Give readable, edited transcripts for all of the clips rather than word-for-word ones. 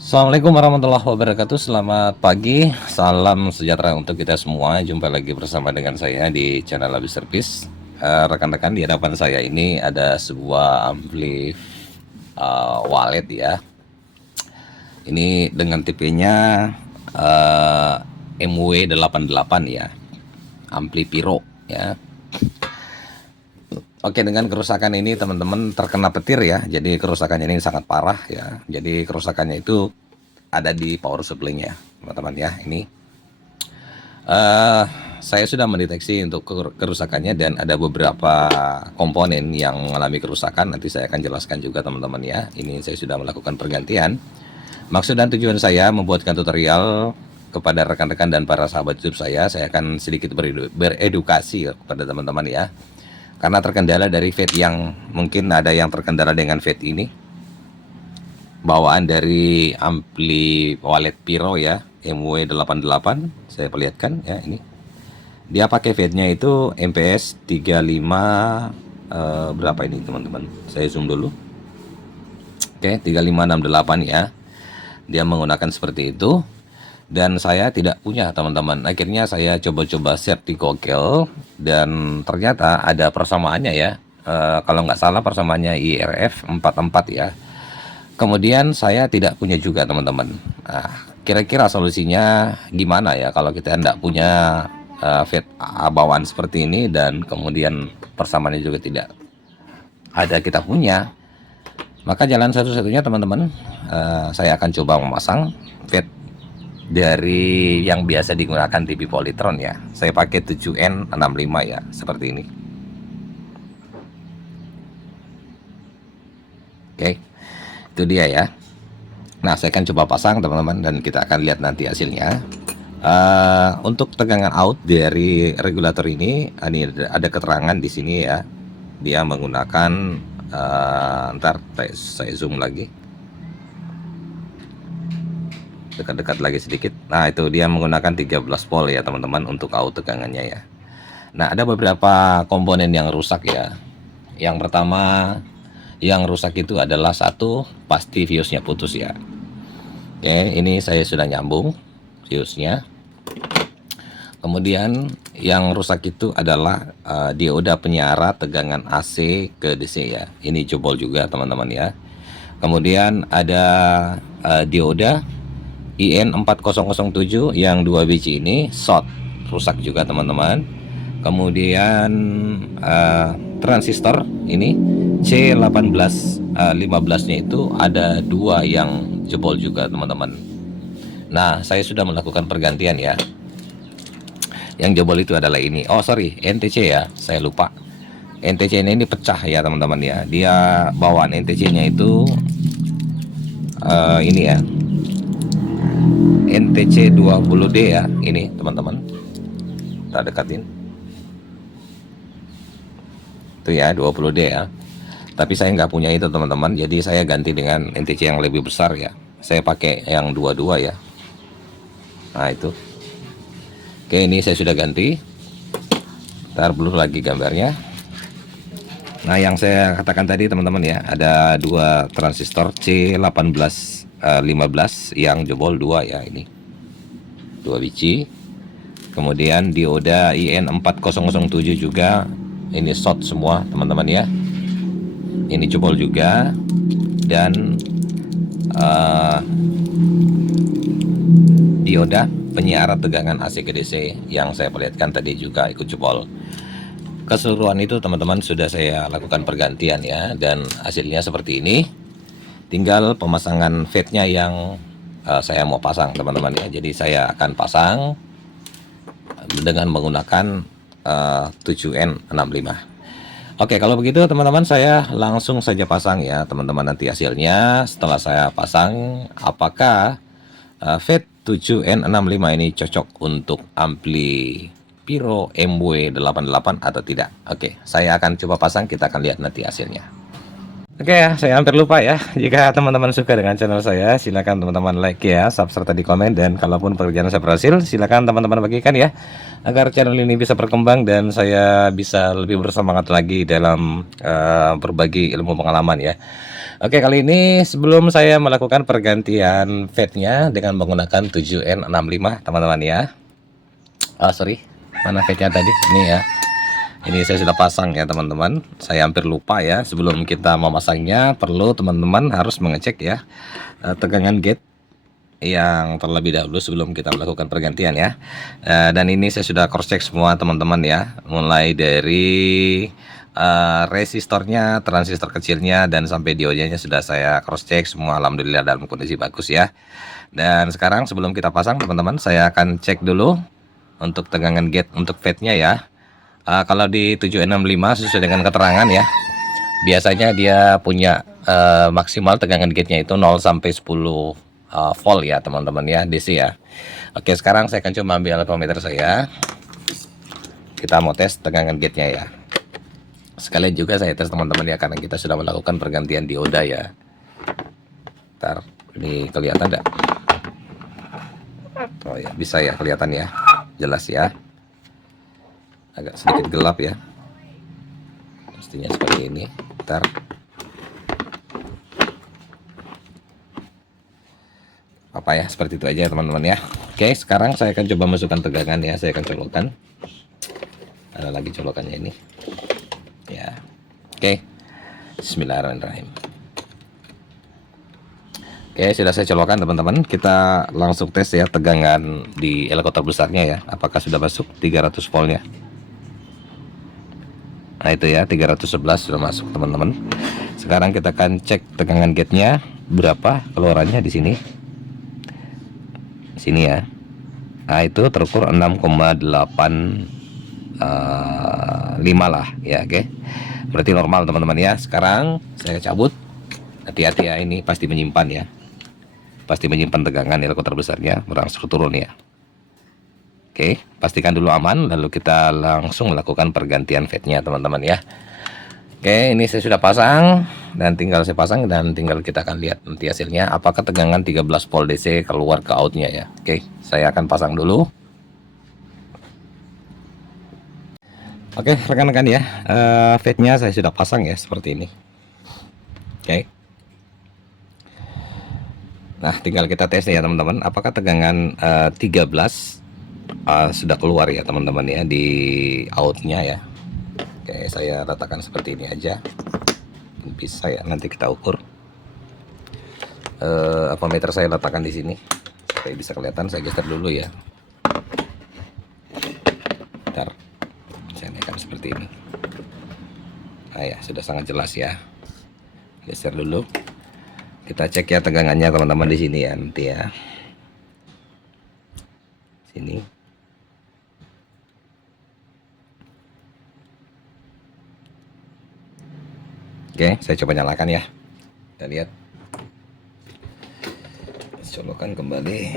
Assalamualaikum warahmatullahi wabarakatuh. Selamat pagi, salam sejahtera untuk kita semua. Jumpa lagi bersama dengan saya di channel Abi Service. Rekan-rekan, di hadapan saya ini ada sebuah ampli wallet ya. Ini dengan tipenya MW88 ya, ampli Piro ya. Oke, dengan kerusakan ini teman-teman terkena petir ya. Jadi kerusakannya ini sangat parah ya. Jadi kerusakannya itu ada di power supply-nya, teman-teman ya. Ini saya sudah mendeteksi untuk kerusakannya dan ada beberapa komponen yang mengalami kerusakan. Nanti saya akan jelaskan juga teman-teman ya. Ini saya sudah melakukan pergantian. Maksud dan tujuan saya membuatkan tutorial kepada rekan-rekan dan para sahabat YouTube saya akan sedikit beredukasi kepada teman-teman ya. Karena terkendala dari fade yang mungkin ada yang terkendala dengan fade ini. Bawaan dari ampli wallet Piro ya, MW88. Saya perlihatkan ya ini. Dia pakai fade-nya itu MPS 35 berapa ini teman-teman? Saya zoom dulu. Oke, 3568 ya. Dia menggunakan seperti itu. Dan saya tidak punya teman-teman. Akhirnya saya coba-coba share di Google dan ternyata ada persamaannya ya. Kalau nggak salah persamaannya IRF 44 ya. Kemudian saya tidak punya juga teman-teman. Nah, kira-kira solusinya gimana ya kalau kita tidak punya fade bawaan seperti ini dan kemudian persamaannya juga tidak ada kita punya. Maka jalan satu-satunya teman-teman, saya akan coba memasang fade dari yang biasa digunakan TV Polytron ya. Saya pakai 7N65 ya, seperti ini. Oke, itu dia ya. Nah, saya akan coba pasang teman-teman dan kita akan lihat nanti hasilnya. Untuk tegangan out dari regulator ini ada keterangan di sini ya. Dia menggunakan ntar saya zoom lagi. Dekat-dekat lagi sedikit. Nah, itu dia menggunakan 13 volt ya teman-teman untuk out tegangannya ya. Nah, ada beberapa komponen yang rusak ya. Yang pertama yang rusak itu adalah satu, pasti fuse-nya putus ya. Oke, ini saya sudah nyambung fuse-nya. Kemudian yang rusak itu adalah dioda penyara tegangan AC ke DC ya. Ini jebol juga teman-teman ya. Kemudian ada dioda IN4007 yang 2 biji ini short, rusak juga teman-teman. Kemudian transistor ini C1815 nya itu ada 2 yang jebol juga teman-teman. Nah, saya sudah melakukan pergantian ya. Yang jebol itu adalah ini. Oh sorry, NTC ya, saya lupa. NTC ini pecah ya teman-teman ya. Dia bawaan NTC nya itu ini ya, NTC 20D ya, ini teman-teman. Kita dekatin. Itu ya 20D ya. Tapi saya nggak punya itu teman-teman. Jadi saya ganti dengan NTC yang lebih besar ya. Saya pakai yang 22 ya. Nah itu. Oke, ini saya sudah ganti. Ntar blur lagi gambarnya. Nah, yang saya katakan tadi teman-teman ya, ada 2 transistor C1815 yang jebol 2 ya, ini 2 biji. Kemudian dioda IN4007 juga ini short semua teman-teman ya. Ini jebol juga. Dan dioda penyiar tegangan AC ke DC yang saya perlihatkan tadi juga ikut jebol. Keseluruhan itu teman-teman sudah saya lakukan pergantian ya, dan hasilnya seperti ini. Tinggal pemasangan fade-nya yang saya mau pasang teman-teman ya. Jadi saya akan pasang dengan menggunakan 7N65. Oke, kalau begitu teman-teman saya langsung saja pasang ya teman-teman. Nanti hasilnya setelah saya pasang, apakah fade 7N65 ini cocok untuk ampli Piro MW88 atau tidak. Oke, saya akan coba pasang, kita akan lihat nanti hasilnya. Oke ya, saya hampir lupa ya. Jika teman-teman suka dengan channel saya, silakan teman-teman like ya, subscribe serta di komen. Dan kalaupun pekerjaan saya berhasil, silakan teman-teman bagikan ya, agar channel ini bisa berkembang dan saya bisa lebih bersemangat lagi dalam berbagi ilmu pengalaman ya. Oke, kali ini sebelum saya melakukan pergantian fade-nya dengan menggunakan 7N65 teman-teman ya. Sorry, mana fade-nya tadi? Ini ya. Ini saya sudah pasang ya teman-teman. Saya hampir lupa ya. Sebelum kita memasangnya, perlu teman-teman harus mengecek ya tegangan gate yang terlebih dahulu sebelum kita melakukan pergantian ya. Dan ini saya sudah cross check semua teman-teman ya, mulai dari resistornya, transistor kecilnya, dan sampai diodenya sudah saya cross check semua, alhamdulillah dalam kondisi bagus ya. Dan sekarang sebelum kita pasang teman-teman, saya akan cek dulu untuk tegangan gate untuk fade-nya ya. Kalau di 765 sesuai dengan keterangan ya, biasanya dia punya maksimal tegangan gate-nya itu 0 sampai 10 volt ya teman-teman ya, DC ya. Oke, sekarang saya akan coba ambil ampermeter saya. Kita mau tes tegangan gate-nya ya. Sekalian juga saya tes teman-teman ya, karena kita sudah melakukan pergantian dioda ya. Ntar, ini kelihatan enggak? Oh ya, bisa ya, kelihatan ya. Jelas ya. Agak sedikit gelap ya. Mestinya seperti ini. Ntar. Apa ya, seperti itu aja teman-teman ya. Oke, sekarang saya akan coba masukkan tegangan ya. Saya akan colokkan. Ada lagi colokannya ini ya. Oke, bismillahirrahmanirrahim. Oke, sudah saya colokkan teman-teman. Kita langsung tes ya tegangan di elevator besarnya ya, apakah sudah masuk 300 voltnya. Nah itu ya, 311 sudah masuk teman-teman. Sekarang kita akan cek tegangan gate-nya berapa keluarannya di sini. Sini ya. Nah itu terukur 6,85 lah ya. Oke, berarti normal teman-teman ya. Sekarang saya cabut. Hati-hati ya, ini pasti menyimpan ya, pasti menyimpan tegangan elevator besarnya, berangsur turun ya. Oke, pastikan dulu aman, lalu kita langsung melakukan pergantian fade-nya teman-teman ya. Oke, ini saya sudah pasang dan tinggal saya pasang dan tinggal kita akan lihat nanti hasilnya apakah tegangan 13 volt DC keluar ke outnya ya. Oke, saya akan pasang dulu. Oke rekan-rekan ya, fade-nya saya sudah pasang ya seperti ini. Oke, nah tinggal kita tes ya teman-teman, apakah tegangan 13 sudah keluar ya teman-teman ya di outnya ya. Oke, saya ratakan seperti ini aja, bisa ya, nanti kita ukur. Ampermeter saya letakkan di sini supaya bisa kelihatan. Saya geser dulu ya. Bentar, saya naikkan seperti ini. Nah ya, sudah sangat jelas ya. Geser dulu. Kita cek ya tegangannya teman-teman di sini ya nanti ya. Sini. Oke, saya coba nyalakan ya. Kita lihat. Colokan kembali.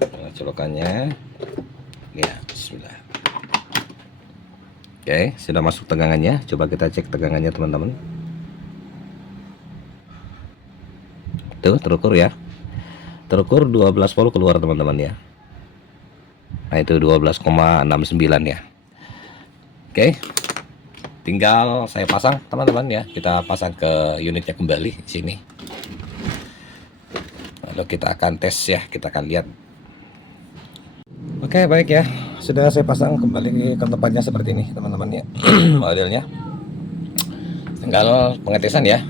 Nah, colokannya. Ya, bismillah. Oke, sudah masuk tegangannya. Coba kita cek tegangannya teman-teman. Tuh, terukur ya. Terukur 12 volt keluar teman-teman ya. Nah, itu 12,69 ya. Oke. Tinggal saya pasang teman-teman ya. Kita pasang ke unitnya kembali di sini. Lalu kita akan tes ya, kita akan lihat. Oke, baik ya. Sudah saya pasang kembali ke tempatnya seperti ini teman-teman ya. Modelnya. Tinggal pengetesan ya.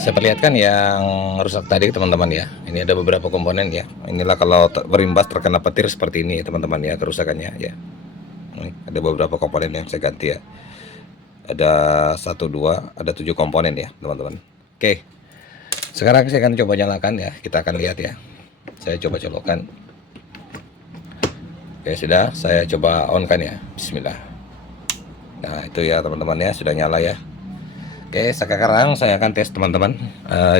Saya perlihatkan yang rusak tadi teman-teman ya. Ini ada beberapa komponen ya. Inilah kalau berimbas terkena petir seperti ini teman-teman ya, kerusakannya ya. Ada beberapa komponen yang saya ganti ya. Ada 1, 2, ada 7 komponen ya teman-teman. Oke, sekarang saya akan coba nyalakan ya. Kita akan lihat ya. Saya coba colokkan. Oke, sudah saya coba on kan ya. Bismillah. Nah itu ya teman-teman ya, sudah nyala ya. Oke, sekarang saya akan tes teman-teman.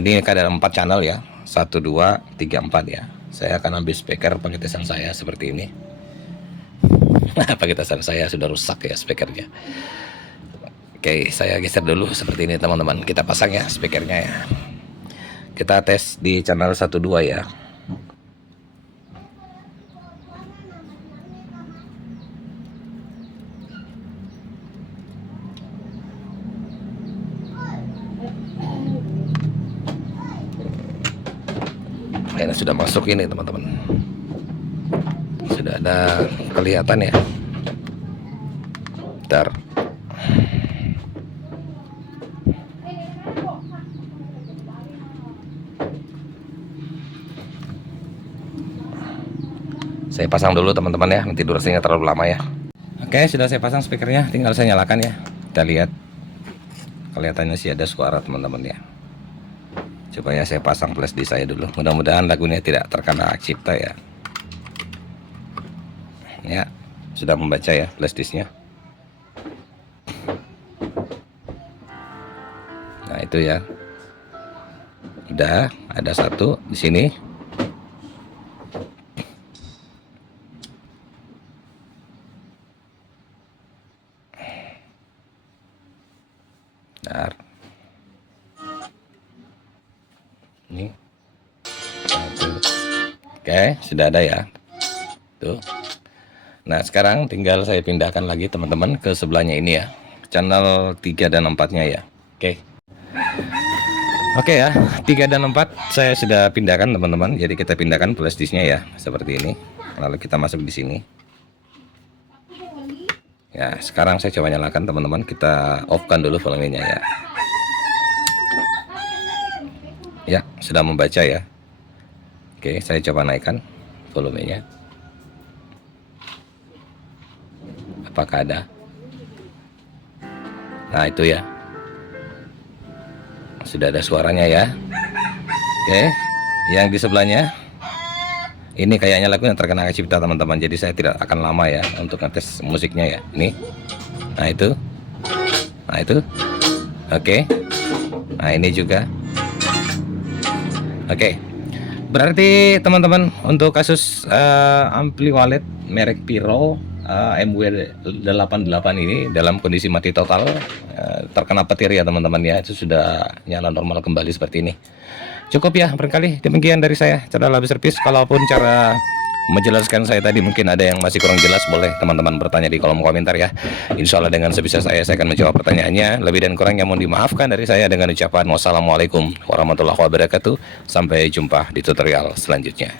Ini ada 4 channel ya, 1, 2, 3, 4 ya. Saya akan ambil speaker pengetesan saya seperti ini. Pengetesan saya sudah rusak ya speakernya. Oke, saya geser dulu seperti ini teman-teman. Kita pasang ya speakernya ya. Kita tes di channel 1, 2 ya. Ini sudah masuk ini teman-teman. Sudah ada kelihatan ya. Bentar. Saya pasang dulu teman-teman ya, nanti durasinya terlalu lama ya. Oke, sudah saya pasang speakernya, tinggal saya nyalakan ya. Kita lihat. Kelihatannya sih ada suara teman-teman ya. Coba ya saya pasang flash disk saya dulu. Mudah-mudahan lagunya tidak terkena hak cipta ya. Ya, sudah membaca ya flash disknya. Nah, itu ya. Udah ada satu di sini. Bentar. Ini. Satu. Oke, sudah ada ya. Tuh. Nah, sekarang tinggal saya pindahkan lagi teman-teman ke sebelahnya ini ya. Channel 3 dan 4-nya ya. Oke. Oke ya, 3 dan 4 saya sudah pindahkan teman-teman. Jadi kita pindahkan flash disknya ya, seperti ini. Lalu kita masuk di sini. Ya, sekarang saya coba nyalakan teman-teman. Kita off-kan dulu volumenya ya. Ya, sudah membaca ya. Oke, saya coba naikkan volumenya. Apakah ada? Nah, itu ya. Sudah ada suaranya ya. Oke, yang di sebelahnya ini kayaknya lagu yang terkena hak cipta teman-teman. Jadi saya tidak akan lama ya untuk ngetes musiknya ya. Ini. Nah, itu. Nah, itu. Oke. Nah, ini juga. Oke. Berarti teman-teman untuk kasus ampli wallet merek Piro MW88 ini dalam kondisi mati total, terkena petir ya teman-teman ya. Itu sudah nyala normal kembali seperti ini. Cukup ya, barangkali demikian dari saya cara Labis Servis. Kalaupun cara menjelaskan saya tadi mungkin ada yang masih kurang jelas, boleh teman-teman bertanya di kolom komentar ya. Insya Allah dengan sebisa saya akan menjawab pertanyaannya. Lebih dan kurangnya mohon dimaafkan dari saya dengan ucapan wassalamualaikum warahmatullahi wabarakatuh. Sampai jumpa di tutorial selanjutnya.